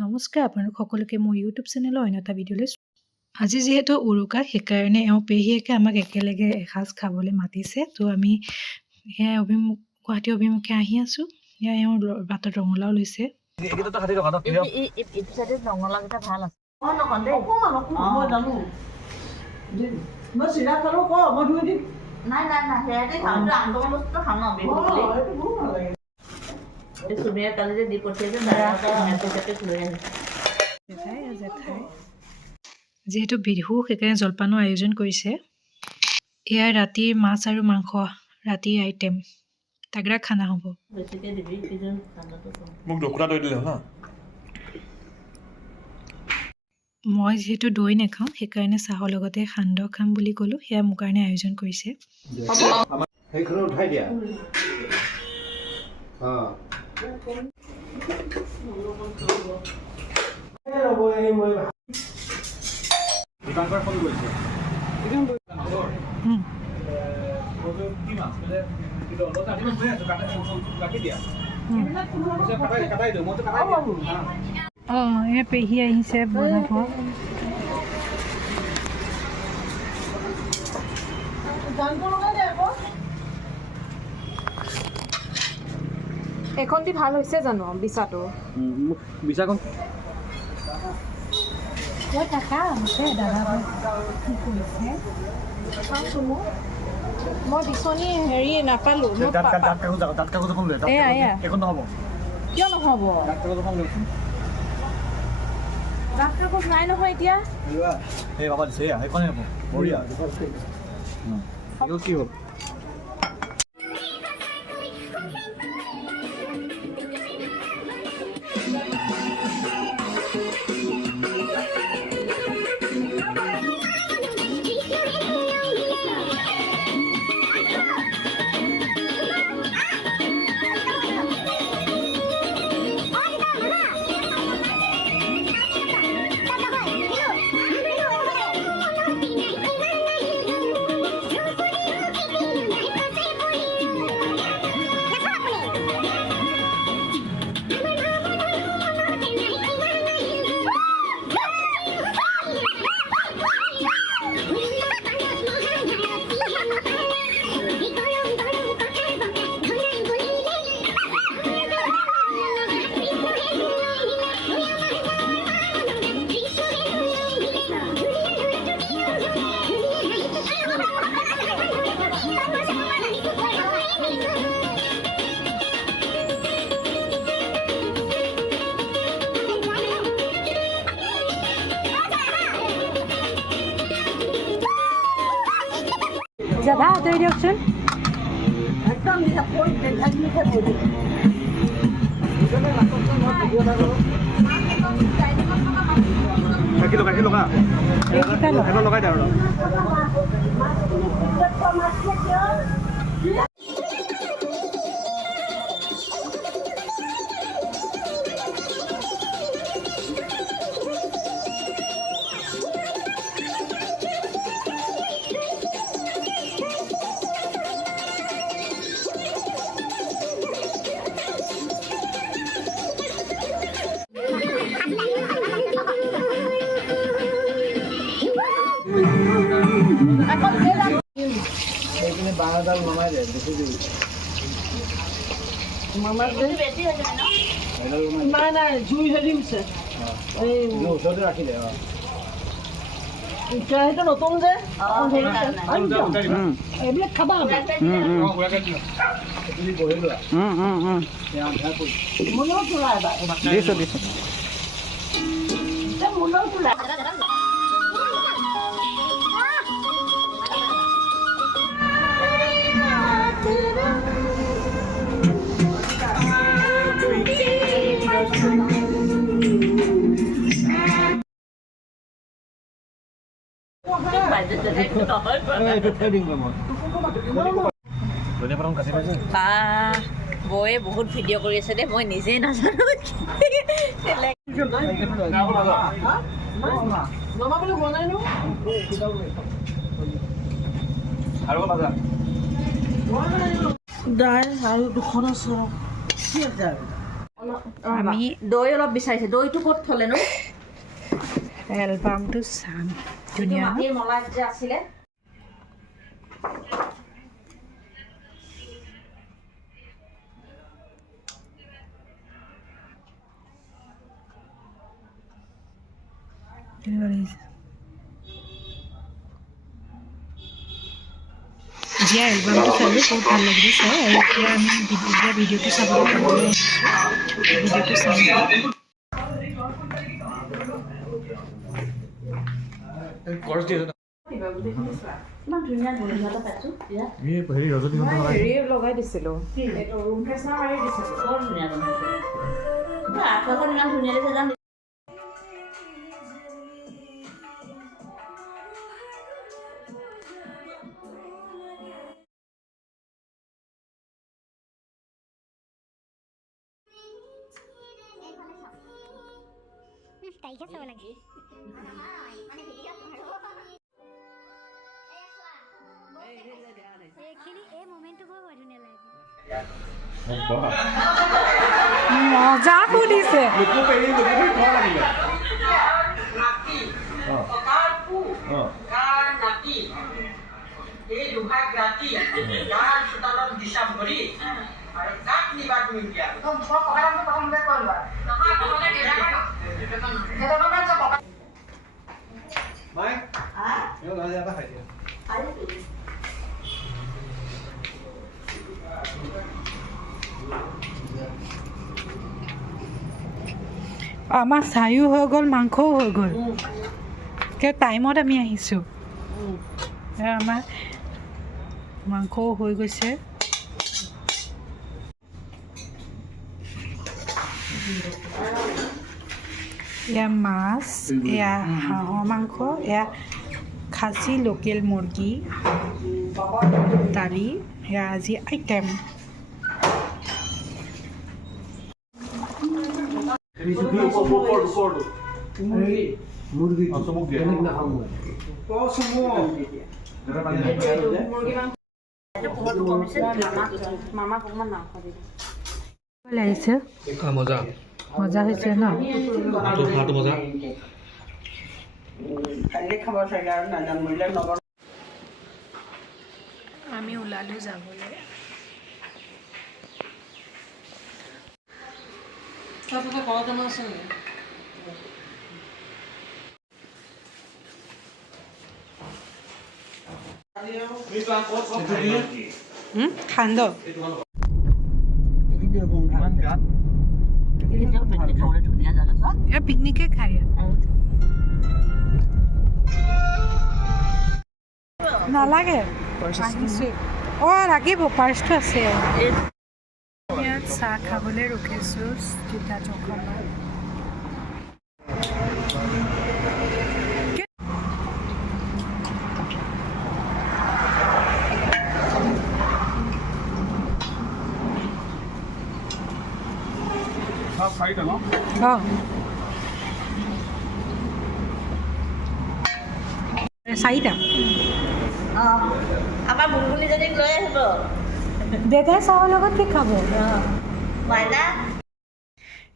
নমস্কাৰ আপোনালোক সকলোকে মোৰ ইউটিউব চেনেলৰ অন্য এটা ভিডিঅ'লৈ আজি যিহেতু উৰুকা সেইকাৰণে পেহীয়েকে আমাক একেলগে এসাঁজ খাবলৈ মাতিছে তো আমি সেয়া গুৱাহাটী অভিমুখে আহি আছোঁ সেয়া বাটত ৰঙালাও লৈছে যিহেতু বিহু সেইকাৰণে জলপানৰ আয়োজন কৰিছে এয়া ৰাতিৰ মাছ আৰু মাংস ৰাতিৰ আইটেম তাগৰা খানা হ'ব মই যিহেতু দৈ নাখাওঁ সেইকাৰণে চাহৰ লগতে সান্দহ খাম বুলি ক'লোঁ সেয়া মোৰ কাৰণে আয়োজন কৰিছে এয়া পেহী আহিছে বনাব এখন দি ভাল হৈছে জানো বিছাটো বিছাখন মই বিচনী হেৰি নাপালোঁ কিয় নহ'ব দাঁত কাগজ নাই নহয় এতিয়া কি হ'ল দাদা আঁতৰি দিয়কচোন লগাই দিয়া বাঁহডাল নমাই দে বেছি দিবি নাই জুই হেৰি হৈছে ওচৰতে ৰাখি দে কেৰাহীটো নতুন যে এইবিলাক খাবা দিছো দিছো বৌয়ে বহুত ভিডিঅ' কৰি আছে দেই মই নিজেই নাজানো দাইল আৰু দুখন আছে আমি দৈ অলপ বিচাৰিছে দৈটো ক'ত থলেনো এলবামটো চাম ধুনীয়া ন? মাটিৰ মলাত যে আছিলে কেনেকুৱা লাগিছে এতিয়া এলবামটো চালোঁ বহুত ভাল লাগিলে চাই আৰু এতিয়া আমি ভিডিঅ'টো চাবলৈ ভিডিঅ'টো চাম ইমান ধুনীয়া গোন্ধ এটা পাইছোঁ হেৰি লগাই দিছিলোঁ এইটো ৰুম ফ্ৰেছনাৰ মাৰি দিছিলোঁ বৰ ধুনীয়া গোন্ধ আঠুৱাখন ইমান ধুনীয়া লাগিছে যাম তাইকে চাব লাগে একচুৱেলি এই মোমেণ্টটো বৰ ধুনীয়া লাগে মজা সুধিছে এই দুভাগ ৰাতি গাৰ চোতালত দিছা ভৰি আৰু কাক নিবা তুমি এতিয়া একদম সব কথাটো প্ৰথমতে কৈ লোৱা নহয় প্ৰথমতে মাই এও লাজ এটা খাই দিয়া আমাৰ চায়ো হৈ গ'ল মাংসও হৈ গ'ল টাইমত আমি আহিছোঁ আমাৰ মাংসও হৈ গৈছে এয়া মাছ এয়া হাঁহৰ মাংস এয়া খাচী লোকেল মুৰ্গী দালি এয়া আজি আইটেম মামাক অকণমান মাংস দি লাগিছে মজা মজা হৈছে ন খাটো মজা কাইলৈ খাব চাগে আৰু নাজানো নগৰ আমি ওলালোঁ যাবলৈ খান্দ খাবলৈ ধুনীয়া জাগা চোৱা এয়া পিকনিকে খাই নালাগে অঁ লাগিব পাৰ্চটো আছে ইয়াত চাহ খাবলৈ ৰখিছোঁ তিতা চকলত অঁ চাৰিটা আমাৰ বুলবুলিজনীক লৈ আহিব দেউতাই চাহৰ লগত কি খাব মাইনা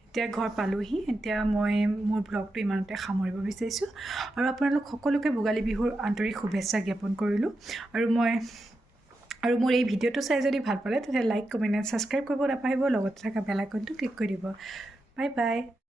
এতিয়া ঘৰ পালোহি এতিয়া মই মোৰ ব্লগটো ইমানতে সামৰিব বিচাৰিছোঁ আৰু আপোনালোক সকলোকে ভোগালী বিহুৰ আন্তৰিক শুভেচ্ছা জ্ঞাপন কৰিলোঁ আৰু মোৰ এই ভিডিঅ'টো চাই যদি ভাল পালে তেতিয়া লাইক কমেণ্ট এণ্ড ছাবস্ক্ৰাইব কৰিব নাপাহৰিব লগতে থকা বেল আইকনটো ক্লিক কৰি দিব বাই বাই